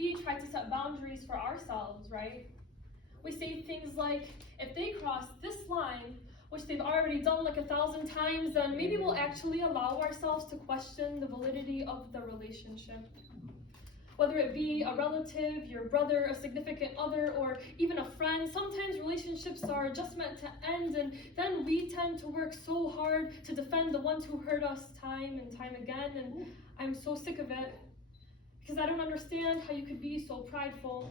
we try to set boundaries for ourselves, right? We say things like, if they cross this line, which they've already done like 1,000 times, then maybe we'll actually allow ourselves to question the validity of the relationship. Whether it be a relative, your brother, a significant other, or even a friend, sometimes relationships are just meant to end, and then we tend to work so hard to defend the ones who hurt us time and time again, and I'm so sick of it, because I don't understand how you could be so prideful.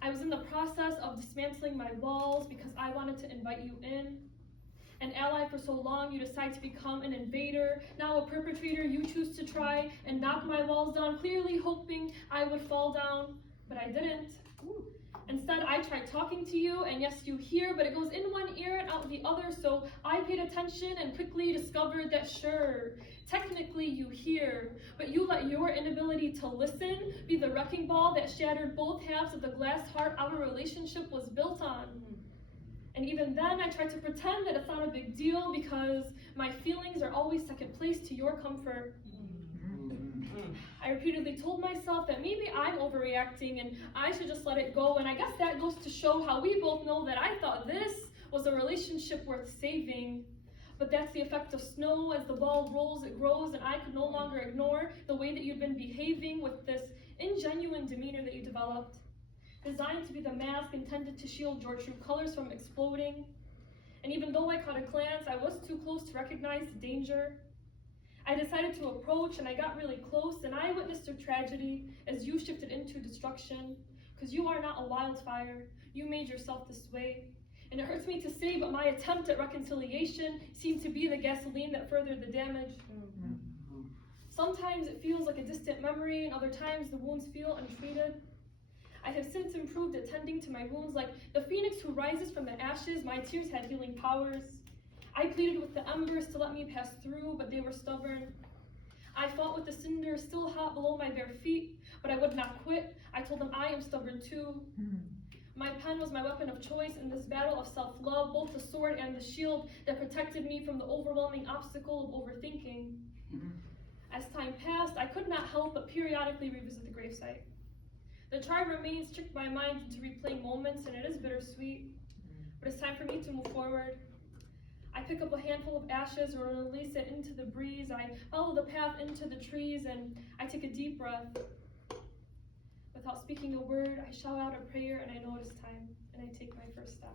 I was in the process of dismantling my walls because I wanted to invite you in. An ally for so long, you decide to become an invader. Now a perpetrator, you choose to try and knock my walls down, clearly hoping I would fall down, but I didn't. Instead, I tried talking to you, and yes, you hear, but it goes in one ear and out the other, so I paid attention and quickly discovered that sure, technically you hear, but you let your inability to listen be the wrecking ball that shattered both halves of the glass heart our relationship was built on. And even then, I tried to pretend that it's not a big deal because my feelings are always second place to your comfort. I repeatedly told myself that maybe I'm overreacting and I should just let it go, and I guess that goes to show how we both know that I thought this was a relationship worth saving. But that's the effect of snow. As the ball rolls, it grows, and I could no longer ignore the way that you'd been behaving with this ingenuine demeanor that you developed, designed to be the mask intended to shield your true colors from exploding. And even though I caught a glance, I was too close to recognize the danger. I decided to approach, and I got really close, and I witnessed your tragedy as you shifted into destruction, because you are not a wildfire. You made yourself this way. And it hurts me to say, but my attempt at reconciliation seemed to be the gasoline that furthered the damage. Sometimes it feels like a distant memory, and other times the wounds feel untreated. I have since improved at tending to my wounds. Like the phoenix who rises from the ashes, my tears had healing powers. I pleaded with the embers to let me pass through, but they were stubborn. I fought with the cinders still hot below my bare feet, but I would not quit. I told them I am stubborn too. My pen was my weapon of choice in this battle of self-love, both the sword and the shield that protected me from the overwhelming obstacle of overthinking. As time passed, I could not help but periodically revisit the gravesite. The tribe remains tricked my mind into replaying moments, and it is bittersweet, but it's time for me to move forward. I pick up a handful of ashes or release it into the breeze. I follow the path into the trees, and I take a deep breath. Without speaking a word, I shout out a prayer, and I know it is time, and I take my first step.